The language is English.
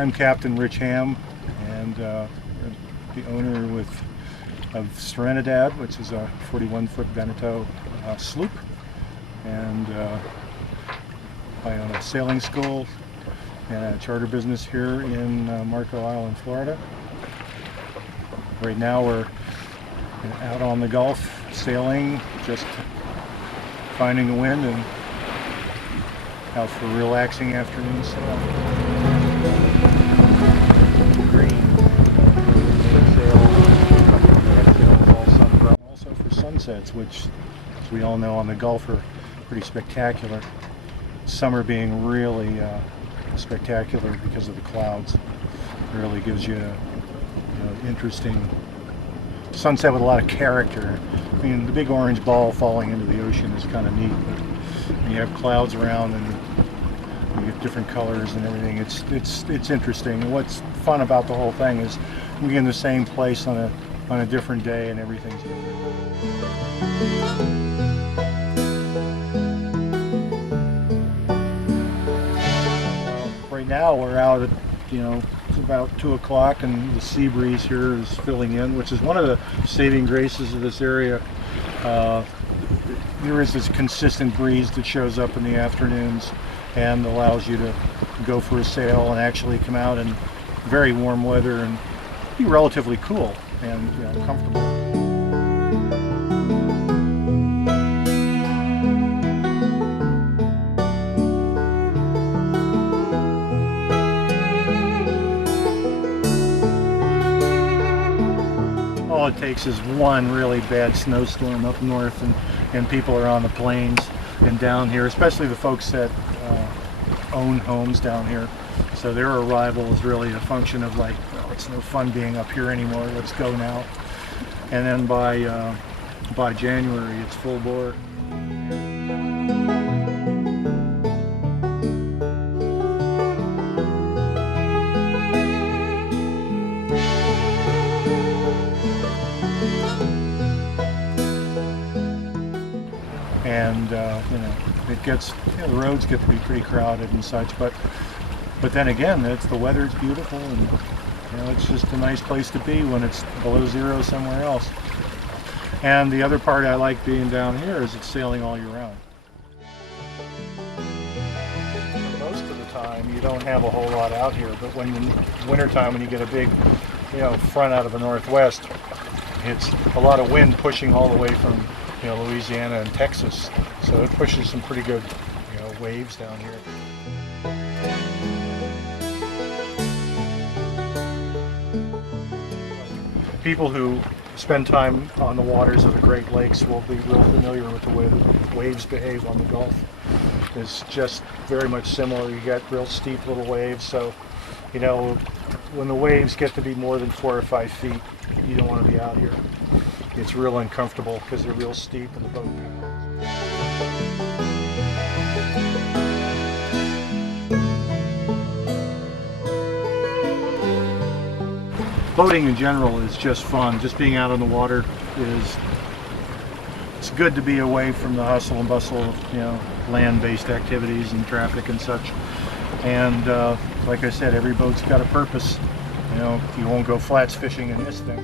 I'm Captain Rich Ham, and the owner of Serenidad, which is a 41-foot Veneto sloop, and I own a sailing school and a charter business here in Marco Island, Florida. Right now we're out on the Gulf sailing, just finding the wind and out for a relaxing afternoon sail. Green sail, all sunset. Also for sunsets, which, as we all know, on the Gulf are pretty spectacular. Summer being really spectacular because of the clouds. It really gives you an interesting sunset with a lot of character. I mean, the big orange ball falling into the ocean is kind of neat, but when you have clouds around and you get different colors and everything, it's interesting. What's fun about the whole thing is we get in the same place on a different day and everything's different. Right now we're out at, it's about 2 o'clock and the sea breeze here is filling in, which is one of the saving graces of this area. There is this consistent breeze that shows up in the afternoons and allows you to go for a sail and actually come out in very warm weather and be relatively cool and comfortable. All it takes is one really bad snowstorm up north and people are on the plains and down here, especially the folks that own homes down here. So their arrival is really a function of like, well, it's no fun being up here anymore, let's go now. And then by January it's full bore. And it gets, the roads get to be pretty crowded and such, but then again, the weather's beautiful, and it's just a nice place to be when it's below zero somewhere else. And the other part I like being down here is it's sailing all year round. Most of the time you don't have a whole lot out here, but when in wintertime, when you get a big front out of the northwest, it's a lot of wind pushing all the way from Louisiana and Texas, so it pushes some pretty good waves down here. People who spend time on the waters of the Great Lakes will be real familiar with the way the waves behave on the Gulf. It's just very much similar. You get real steep little waves, so when the waves get to be more than 4 or 5 feet, you don't want to be out here. It's real uncomfortable because they're real steep in the boat. Boating in general is just fun. Just being out on the water it's good to be away from the hustle and bustle of land-based activities and traffic and such. And like I said, every boat's got a purpose. You won't go flats fishing in this thing.